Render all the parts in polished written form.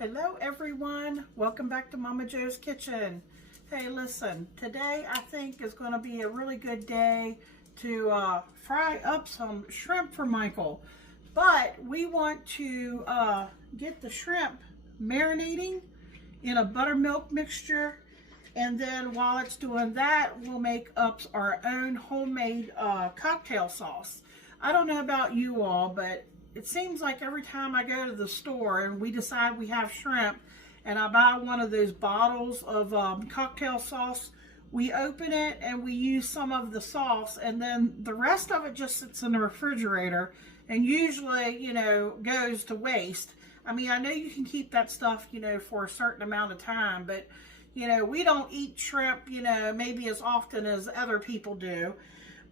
Hello everyone, welcome back to Momma Jo's Kitchen. Hey listen, today I think is going to be a really good day to fry up some shrimp for Michael. But we want to get the shrimp marinating in a buttermilk mixture, and then while it's doing that, we'll make up our own homemade cocktail sauce. I don't know about you all, but it seems like every time I go to the store and we decide we have shrimp and I buy one of those bottles of cocktail sauce, we open it and we use some of the sauce, and then the rest of it just sits in the refrigerator and usually, you know, goes to waste. I mean, I know you can keep that stuff, you know, for a certain amount of time, but, you know, we don't eat shrimp, you know, maybe as often as other people do.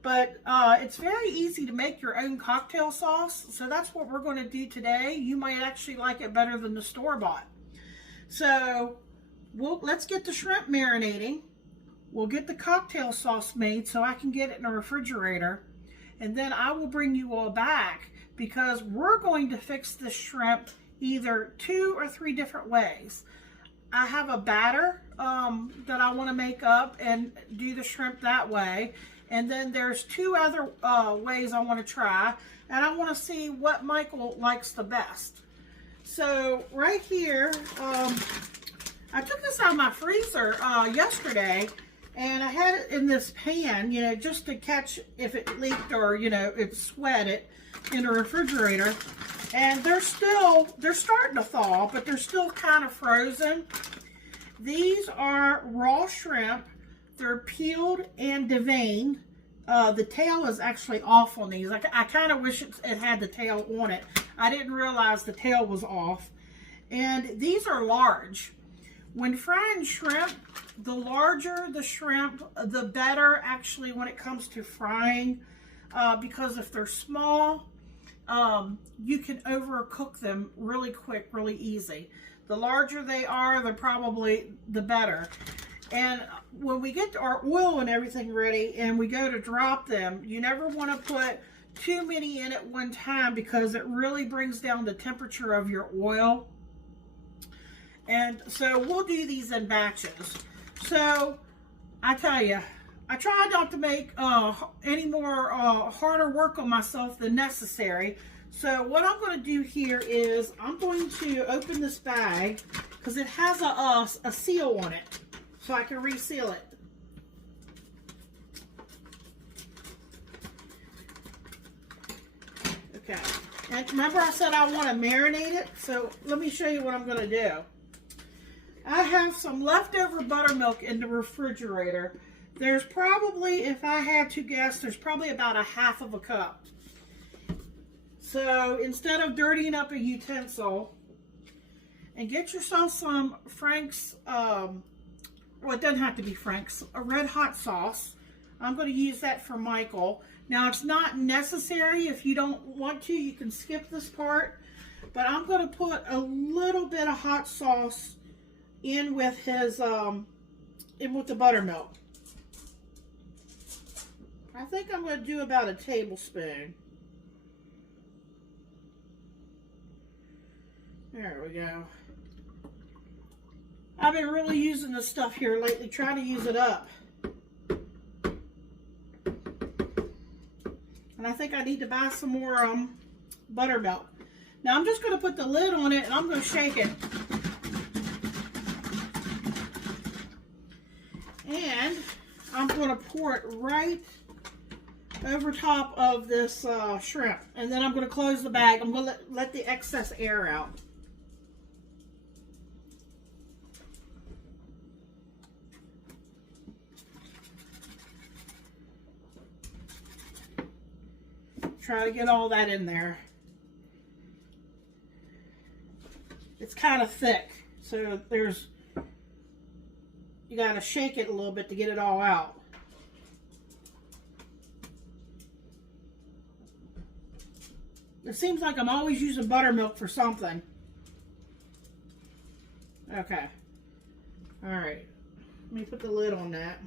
But it's very easy to make your own cocktail sauce, so that's what we're going to do today. You might actually like it better than the store-bought. So let's get the shrimp marinating. We'll get the cocktail sauce made so I can get it in the refrigerator, and then I will bring you all back because we're going to fix the shrimp either 2 or 3 different ways. I have a batter that I want to make up and do the shrimp that way. And then there's 2 other ways I want to try, and I want to see what Michael likes the best. So right here, I took this out of my freezer yesterday, and I had it in this pan, you know, just to catch if it leaked or, you know, it sweated in the refrigerator. And they're starting to thaw, but they're still kind of frozen. These are raw shrimp. They're peeled and deveined. The tail is actually off on these. I kind of wish it had the tail on it. I didn't realize the tail was off. And these are large. When frying shrimp, the larger the shrimp, the better actually when it comes to frying. Because if they're small, you can overcook them really quick, really easy. The larger they are, they're probably the better. And when we get our oil and everything ready and we go to drop them, you never want to put too many in at one time because it really brings down the temperature of your oil. And so we'll do these in batches. So I tell you, I try not to make any more harder work on myself than necessary. So what I'm going to do here is I'm going to open this bag because it has a seal on it, so I can reseal it. Okay, and remember I said I want to marinate it, so let me show you what I'm going to do. I have some leftover buttermilk in the refrigerator. There's probably, if I had to guess, there's probably about a half of a cup. So instead of dirtying up a utensil, and get yourself some Frank's, well, it doesn't have to be Frank's, a red hot sauce. I'm going to use that for Michael. Now, it's not necessary. If you don't want to, you can skip this part. But I'm going to put a little bit of hot sauce in with his, in with the buttermilk. I think I'm going to do about a tablespoon. There we go. I've been really using this stuff here lately, trying to use it up. And I think I need to buy some more buttermilk. Now I'm just going to put the lid on it and I'm going to shake it. And I'm going to pour it right over top of this shrimp. And then I'm going to close the bag. I'm going to let the excess air out. Try to get all that in there. It's kind of thick, so you got to shake it a little bit to get it all out. It seems like I'm always using buttermilk for something. Okay. All right. Let me put the lid on that.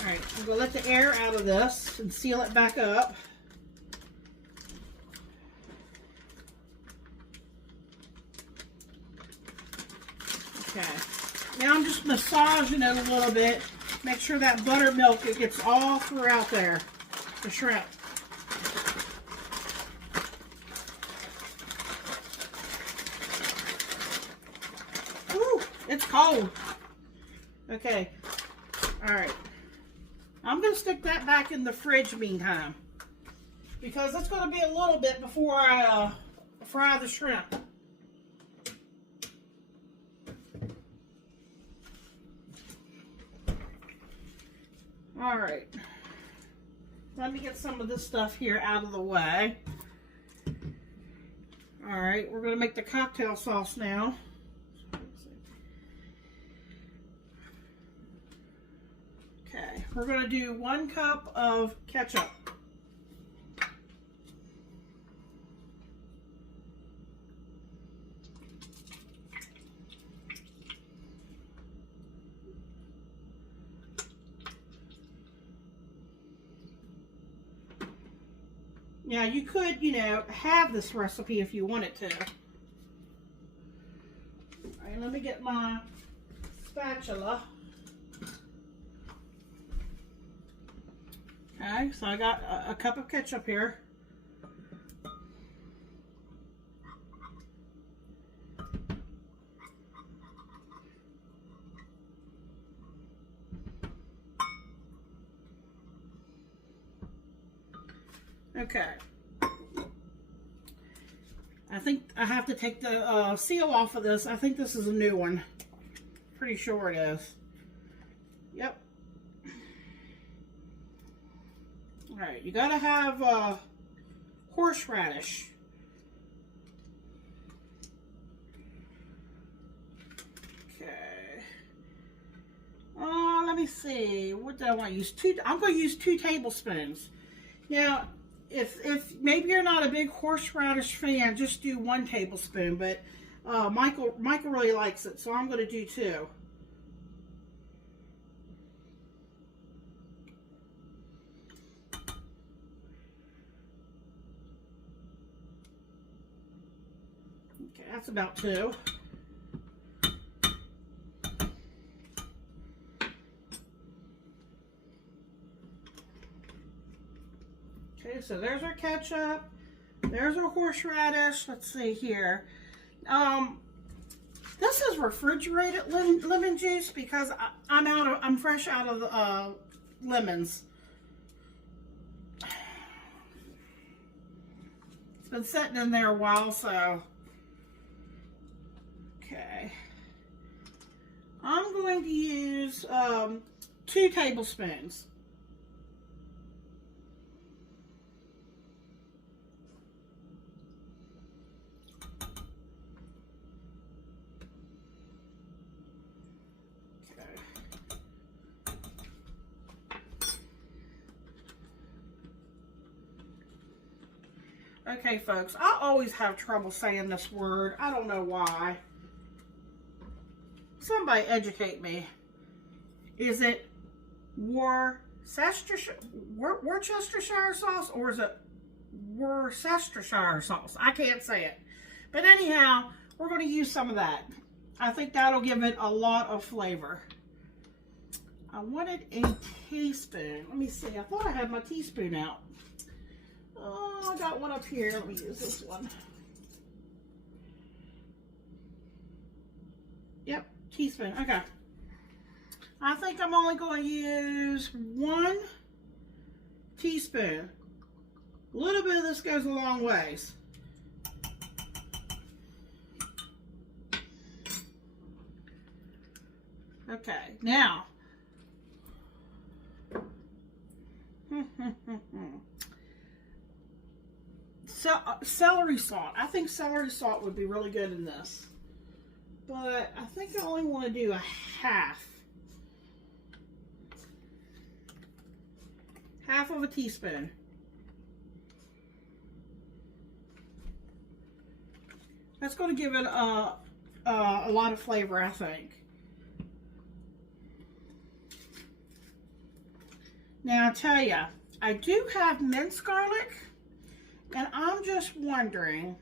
All right, I'm going to let the air out of this and seal it back up. Okay. Now I'm just massaging it a little bit. Make sure that buttermilk, it gets all throughout there, the shrimp. Ooh, it's cold. Okay. All right. I'm going to stick that back in the fridge meantime, because it's going to be a little bit before I fry the shrimp. All right. Let me get some of this stuff here out of the way. All right, we're going to make the cocktail sauce now. Okay, we're going to do 1 cup of ketchup. Now you could, you know, have this recipe if you wanted to. All right, let me get my spatula. Okay, so I got a cup of ketchup here. Okay. I think I have to take the seal off of this. I think this is a new one. Pretty sure it is. Yep. Alright, you gotta have horseradish. Okay. Let me see. What do I want to use? I'm going to use 2 tablespoons. Now, if maybe you're not a big horseradish fan, just do 1 tablespoon. But Michael really likes it, so I'm going to do 2. Okay, that's about 2. Okay, so there's our ketchup. There's our horseradish. Let's see here. This is refrigerated lemon juice because I'm fresh out of lemons. It's been sitting in there a while, so okay. I'm going to use 2 tablespoons. Okay, folks, I always have trouble saying this word. I don't know why. Somebody educate me. Is it Worcestershire sauce, or is it Worcestershire sauce? I can't say it. But anyhow, we're going to use some of that. I think that'll give it a lot of flavor. I wanted a teaspoon. Let me see. I thought I had my teaspoon out. Oh, I got one up here. Let me use this one. Yep, teaspoon. Okay. I think I'm only going to use 1 teaspoon. A little bit of this goes a long ways. Okay, now. Celery salt. I think celery salt would be really good in this. But I think I only want to do a half of a teaspoon. That's going to give it a lot of flavor, I think. Now, I'll tell you, I do have minced garlic. And I'm just wondering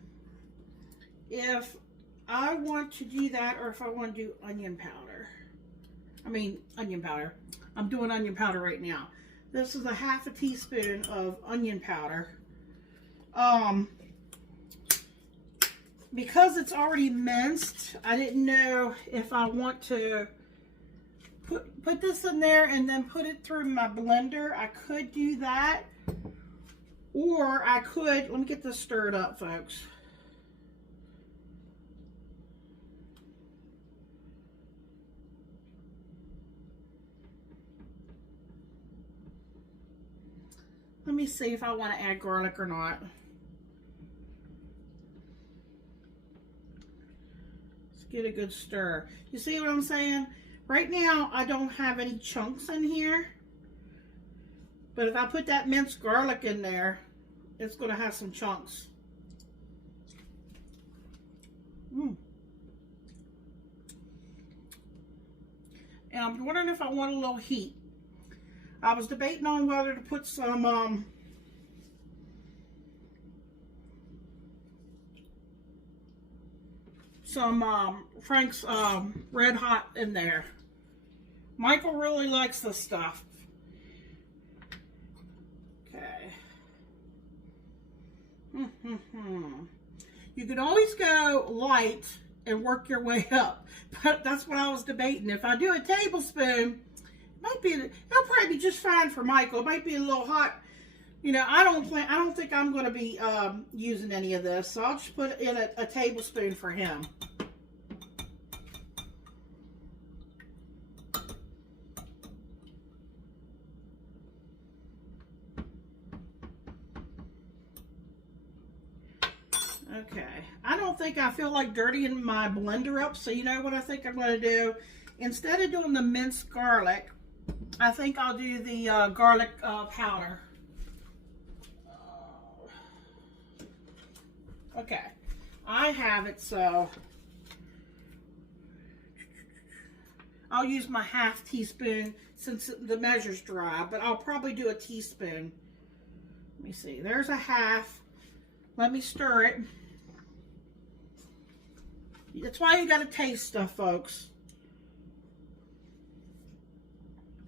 if I want to do that, or if I want to do onion powder. Onion powder. I'm doing onion powder right now. This is a half a teaspoon of onion powder. Because it's already minced, I didn't know if I want to put this in there and then put it through my blender. I could do that. Or I could, let me get this stirred up, folks. Let me see if I want to add garlic or not. Let's get a good stir. You see what I'm saying? Right now, I don't have any chunks in here. But if I put that minced garlic in there, it's going to have some chunks. And I'm wondering if I want a little heat. I was debating on whether to put some Frank's Red Hot in there. Michael really likes this stuff. Okay. You can always go light and work your way up, but that's what I was debating. If I do a tablespoon, it'll probably be just fine for Michael. It might be a little hot. You know, I don't think I'm going to be using any of this, so I'll just put in a tablespoon for him. Okay, I don't think I feel like dirtying my blender up, so you know what I think I'm going to do? Instead of doing the minced garlic, I think I'll do the garlic powder. Okay, I have it, so I'll use my half teaspoon since the measure's dry, but I'll probably do a teaspoon. Let me see, there's a half. Let me stir it. That's why you gotta taste stuff, folks.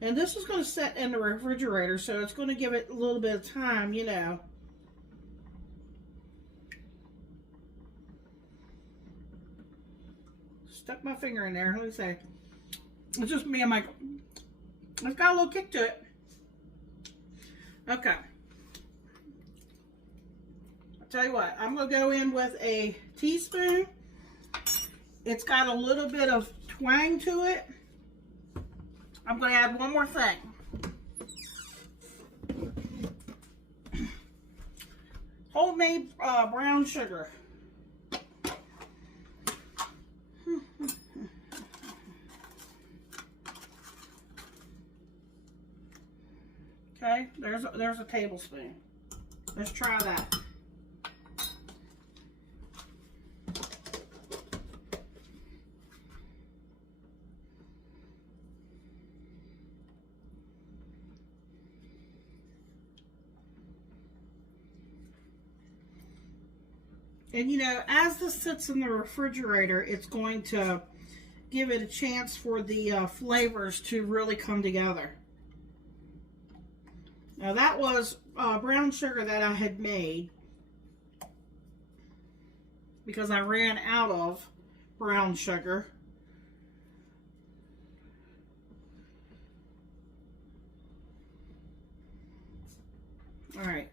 And this is going to set in the refrigerator, so it's going to give it a little bit of time, you know. Stuck my finger in there. Let me see. It's just me and Michael. It's got a little kick to it. Okay. I'll tell you what. I'm going to go in with a teaspoon. It's got a little bit of twang to it. I'm going to add one more thing. Homemade brown sugar. Okay, there's a tablespoon. Let's try that. And you know, as this sits in the refrigerator, it's going to give it a chance for the flavors to really come together. Now that was brown sugar that I had made because I ran out of brown sugar. All right.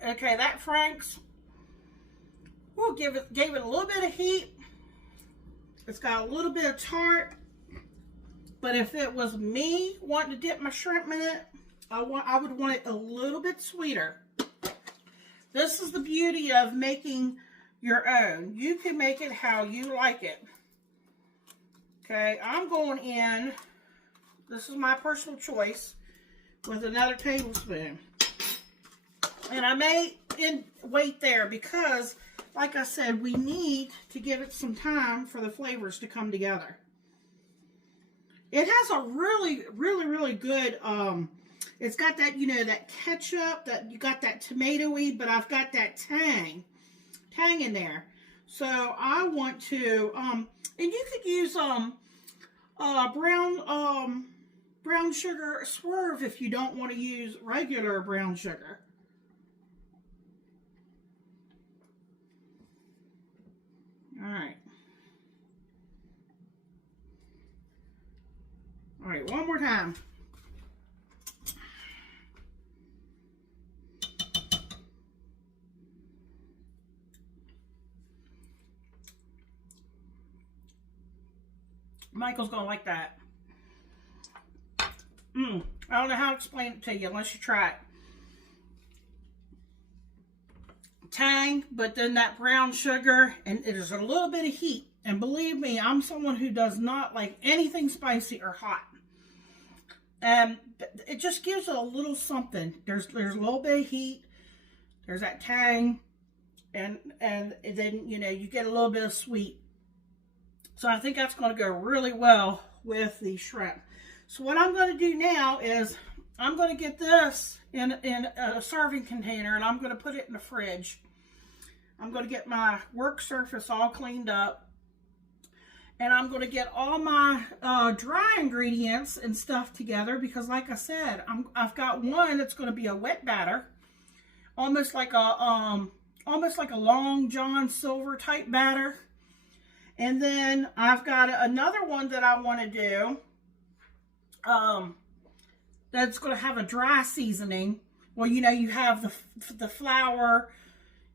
Okay, that Frank's, we'll gave it a little bit of heat. It's got a little bit of tart, but if it was me wanting to dip my shrimp in it, I would want it a little bit sweeter. This is the beauty of making your own. You can make it how you like it. Okay, I'm going in, this is my personal choice, with another tablespoon. And I may wait there because, like I said, we need to give it some time for the flavors to come together. It has a really, really, really good, it's got that, you know, that ketchup, that you got that tomatoey, but I've got that tang in there. So I want to, and you could use, brown sugar swerve if you don't want to use regular brown sugar. All right. All right, one more time. Michael's gonna like that. I don't know how to explain it to you unless you try it. Tang, but then that brown sugar, and there's a little bit of heat. And believe me, I'm someone who does not like anything spicy or hot. And it just gives it a little something. There's a little bit of heat. There's that tang, and then, you know, you get a little bit of sweet. So I think that's going to go really well with the shrimp. So what I'm going to do now is I'm going to get this in a serving container, and I'm going to put it in the fridge. I'm going to get my work surface all cleaned up, and I'm going to get all my dry ingredients and stuff together because, like I said, I've got one that's going to be a wet batter, almost like a Long John Silver type batter. And then I've got another one that I want to do that's going to have a dry seasoning. Well, you know, you have the flour,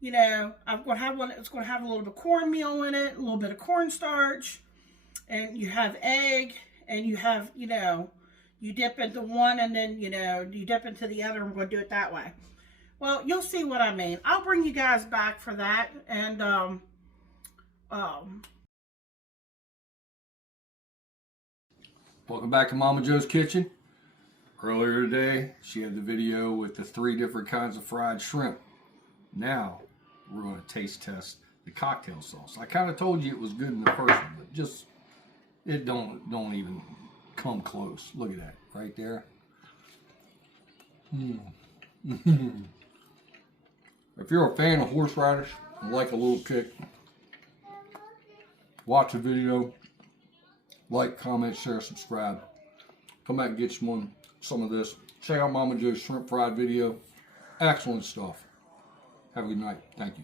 you know, I'm going to have one that's going to have a little bit of cornmeal in it, a little bit of cornstarch, and you have egg, and you have, you know, you dip into one and then, you know, you dip into the other. I'm going to do it that way. Well, you'll see what I mean. I'll bring you guys back for that. And, welcome back to Momma Jo's Kitchen. Earlier today, she had the video with the 3 different kinds of fried shrimp. Now, we're going to taste test the cocktail sauce. I kind of told you it was good in the first one, but just, it don't even come close. Look at that, right there. If you're a fan of horseradish and like a little kick, watch the video. Like, comment, share, subscribe. Come back and get some of this. Check out Momma Jo's shrimp fried video. Excellent stuff. Have a good night. Thank you.